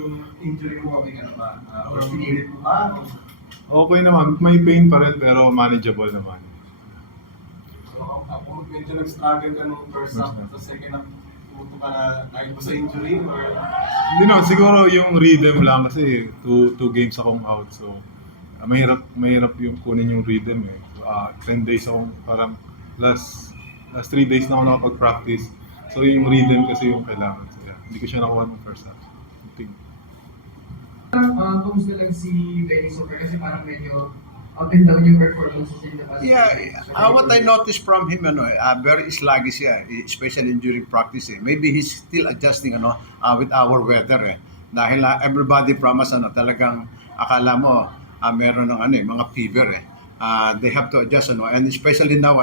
yung injury mo, okay ka na ba? Or pinilit mo ba? Okay naman, may pain pa rin pero manageable naman. So, kung medyo nag-struggle ka nung first half, First half. sa second half, pumunto ka na dahil mo sa injury? Or Hindi naman, siguro yung rhythm lang kasi two games akong out. So, mahirap yung kunin yung rhythm eh. 10 days akong parang last 3 days na ako nakapag-practice. So, yung rhythm kasi yung kailangan. So, yeah, hindi ko siya nakuha ng first half. I think. Kumusta lang si Benny Super kasi parang medyo up and down yung performances in the past. Yeah, what I noticed from him, very sluggish siya, especially during practice. Maybe he's still adjusting with our weather. Dahil everybody from us, talagang akala mo meron ng mga fever. They have to adjust, and especially now,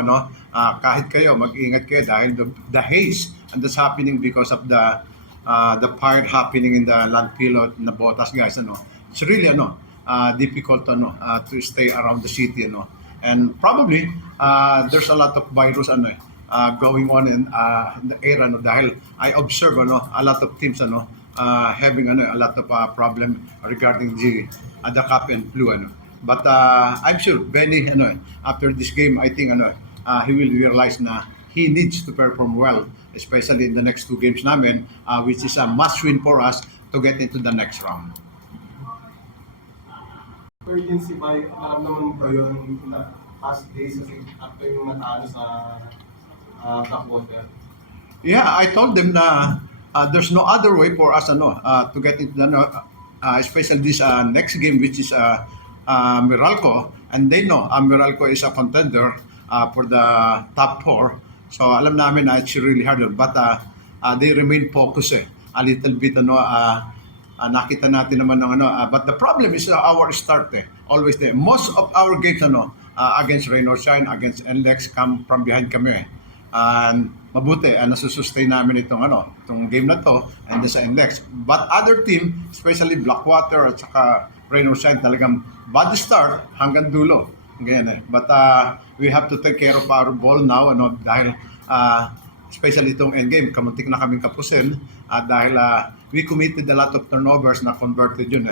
kahit kayo, mag-ingat kayo dahil the haze and that's happening because of the fire happening in the landfill na Botas, guys. It's really difficult to stay around the city, and probably there's a lot of virus going on in the air, dahil I observe a lot of teams having a lot of problem regarding the cough and flu. But I'm sure Benny, after this game, I think he will realize na he needs to perform well, especially in the next 2 games namin, which is a must-win for us to get into the next round. urgency ba, naramdaman mo ba yun na past days kasi after yung natalo sa top water? Yeah, I told them na there's no other way for us to get into the especially this next game, which is Meralco, and they know Meralco is a contender for the top 4. So alam namin na it's really hard, but they remain focused a little bit nakita natin naman ng but the problem is our start always there. Most of our games against Rain or Shine, against NLEX come from behind kami. And mabuti nasusustain namin itong game na to and sa NLEX. But other team, especially Blackwater at saka Rain or Shine, talagang bad start hanggang dulo. Ganyan. But we have to take care of our ball now dahil especially itong endgame, kamuntik na kaming kapusin dahil we committed a lot of turnovers na converted yun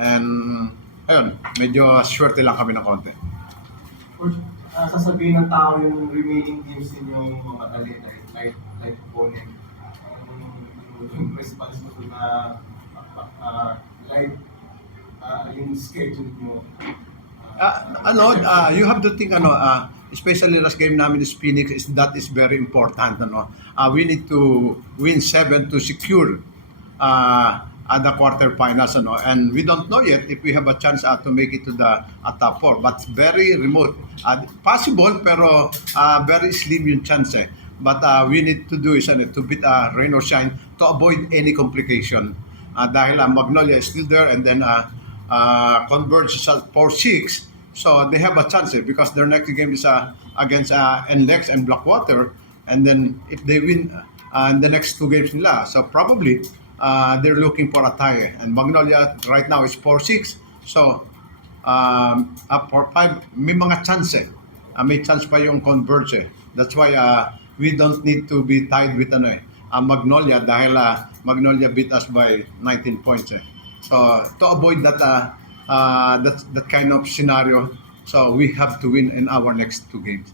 And ayun, medyo swerte lang kami ng konti. Or sasabihin ng tao yung remaining games ninyong mga dalit, like opponent, yung response mo na yung schedule nyo. You have to think especially last game namin is Phoenix, that is very important. We need to win 7 to secure the quarterfinals, and we don't know yet if we have a chance to make it to the top 4, but very remote. Possible pero very slim yung chance. But we need to do is to beat Rain or Shine to avoid any complication. Dahil Magnolia is still there, and then Converge is at 4-6. So they have a chance because their next game is against NLEX and Blackwater, and then if they win in the next 2 games nila, so probably they're looking for a tie. And Magnolia right now is 4-6, so up for 5, may mga chance may chance pa yung Converge. That's why we don't need to be tied with Magnolia dahil Magnolia beat us by 19 points. So to avoid that that kind of scenario, so we have to win in our next 2 games.